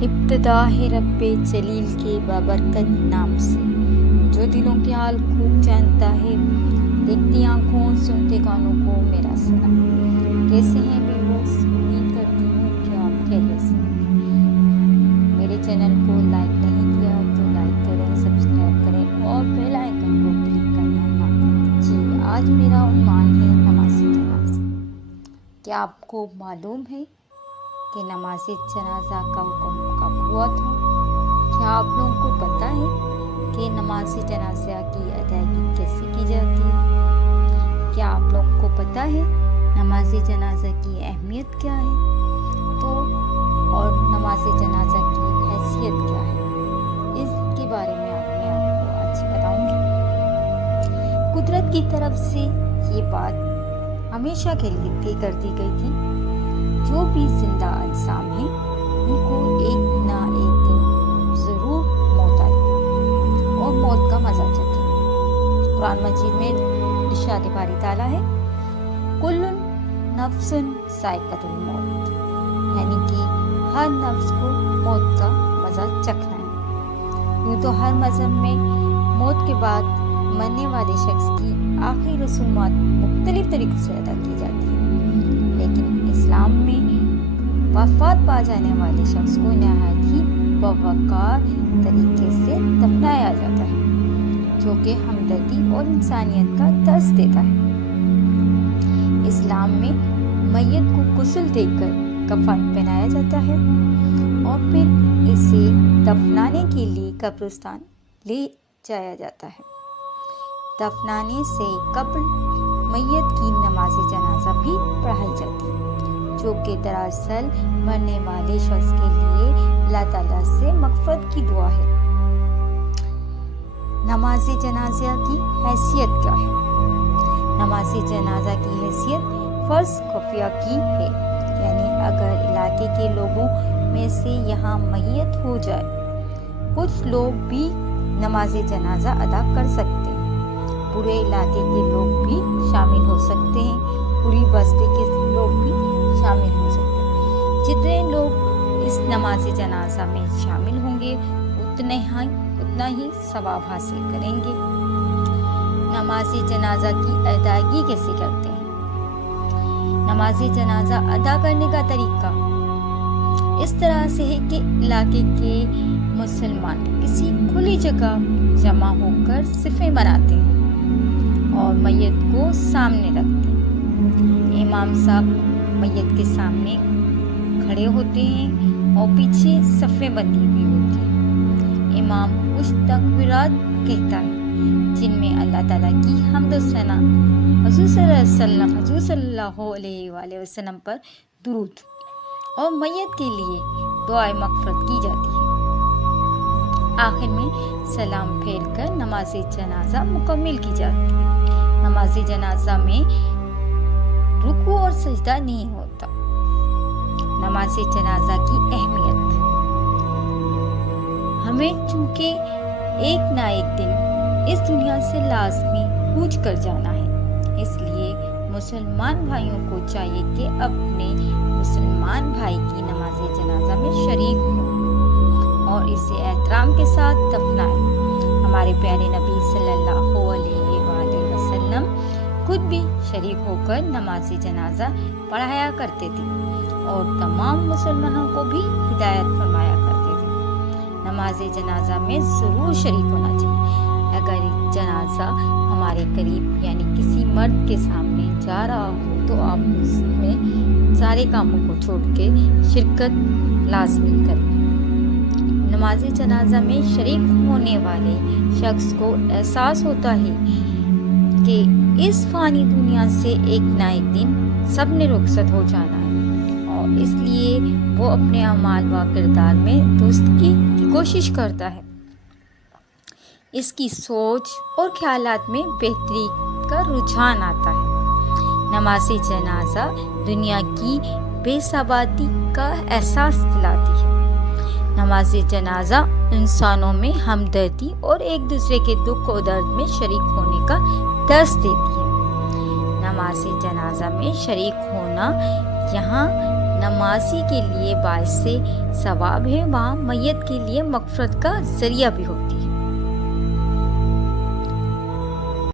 ابتدا ہے رب جلیل کے بابرکت نام سے، جو دلوں کے حال خوب جانتا ہے۔ دیکھتی آنکھوں سنتے کانوں کو میرا سلام۔ کیسے ہیں ویورز؟ امید کرتی ہوں کہ آپ خیریت سے ہیں۔ میرے چینل کو لائک نہیں کیا تو لائک کریں، سبسکرائب کریں اور بیل آئیکن کو کلک کرنا نہ بھولیں۔ جی، آج میرا عنوان ہے نماز جنازہ۔ کیا آپ کو معلوم ہے کہ نماز جنازہ کا حکم کب ہوا تھا؟ کیا آپ لوگوں کو پتہ ہے کہ نماز جنازہ کی ادائیگی کیسے کی جاتی ہے؟ کیا آپ لوگوں کو پتہ ہے نماز جنازہ کی اہمیت کیا ہے اور نماز جنازہ کی حیثیت کیا ہے؟ اس کے بارے میں میں آپ کو آج بتاؤں گی۔ قدرت کی طرف سے یہ بات ہمیشہ کے لیے طے کر دی گئی تھی، جو بھی زندہ اجسام ہیں ان کو ایک نہ ایک دن ضرور موت آئے گی اور موت کا مزہ چکھیں گے۔ قرآن مجید میں ارشاد باری تعالیٰ ہے، کل نفس ذائقۃ الموت، یعنی کہ ہر نفس کو موت کا مزہ چکھنا ہے۔ یوں تو ہر مذہب میں موت کے بعد مرنے والے شخص کی آخری رسومات مختلف طریقوں سے ادا کی جاتی ہیں، لیکن اسلام میں وفات پا جانے والے شخص کو نہایت ہی باوقار طریقے سے دفنایا جاتا ہے، جو کہ ہمدردی اور انسانیت کا درس دیتا ہے۔ اسلام میں میت کو غسل دے کر کفن پہنایا جاتا ہے اور پھر اسے دفنانے کے لیے قبرستان لے جایا جاتا ہے۔ دفنانے سے قبل میت کی نماز جنازہ بھی پڑھائی جاتی ہے، جو کہ دراصل مرنے والے شخص کے لیے اللہ تعالیٰ سے مغفرت کی دعا ہے۔ نماز جنازہ کی حیثیت کیا ہے؟ نماز جنازہ کی حیثیت فرض خفیہ کی ہے، یعنی اگر علاقے کے لوگوں میں سے یہاں میت ہو جائے، کچھ لوگ بھی نماز جنازہ ادا کر سکتے ہیں۔ پورے علاقے کے لوگ بھی شامل ہو سکتے ہیں، پوری بستی کے لوگ بھی شامل ہو سکتے ہیں۔ جتنے لوگ اس نماز جنازہ میں شامل ہوں گے اتنا ہی ثواب حاصل کریں گے۔ نماز جنازہ کی ادائیگی کیسے کرتے ہیں؟ نماز جنازہ ادا کرنے کا طریقہ اس طرح سے ہے کہ علاقے کے مسلمان کسی کھلی جگہ جمع ہو کر صفیں بناتے ہیں اور میت کو سامنے رکھتے ہیں۔ امام صاحب میت کے سامنے کھڑے ہوتے ہیں اور پیچھے صفیں بندی ہوئی ہوتی ہیں۔ امام کچھ تکبیرات کہتا ہے جن میں اللہ تعالیٰ کی حمد و ثنا، حضور صلی اللہ علیہ وآلہ وسلم پر درود اور میت کے لیے دعائے مغفرت کی جاتی ہے۔ آخر میں سلام پھیر کر نماز جنازہ مکمل کی جاتی ہے۔ نماز جنازہ میں رکوع اور سجدہ نہیں ہوتا۔ نماز جنازہ کی اہمیت، ہمیں چونکہ ایک نہ ایک دن اس دنیا سے لازمی کوچ کر جانا ہے، اس لیے مسلمان بھائیوں کو چاہیے کہ اپنے مسلمان بھائی کی نماز جنازہ میں شریک ہوں اور اسے احترام کے ساتھ دفنائیں۔ ہمارے پیارے نبی صلی اللہ علیہ وآلہ وسلم خود بھی شریک ہو کر نماز جنازہ پڑھایا کرتے تھے اور تمام مسلمانوں کو بھی ہدایت فرمایا کرتے تھے۔ نماز جنازہ میں ضرور شریک ہونا چاہیے۔ اگر جنازہ ہمارے قریب یعنی کسی مرد کے سامنے جا رہا ہو تو آپ اس میں سارے کاموں کو چھوڑ کے شرکت لازمی کریں۔ نماز جنازہ میں شریک ہونے والے شخص کو احساس ہوتا ہے کہ اس فانی دنیا سے ایک نہ ایک دن سب نے رخصت ہو جانا ہے، اور اس لیے وہ اپنے اعمال و کردار میں درستگی کی کوشش کرتا ہے۔ اس کی سوچ اور خیالات میں بہتری کا رجحان آتا ہے۔ نماز جنازہ دنیا کی بے ثباتی کا احساس دلاتی ہے۔ نماز جنازہ انسانوں میں ہمدردی اور ایک دوسرے کے دکھ و درد میں شریک ہونے کا درس دیتی ہے۔ نماز جنازہ میں شریک ہونا یہاں نمازی کے لیے باعث ثواب ہے، وہاں میت کے لیے مغفرت کا ذریعہ بھی ہوتی ہے۔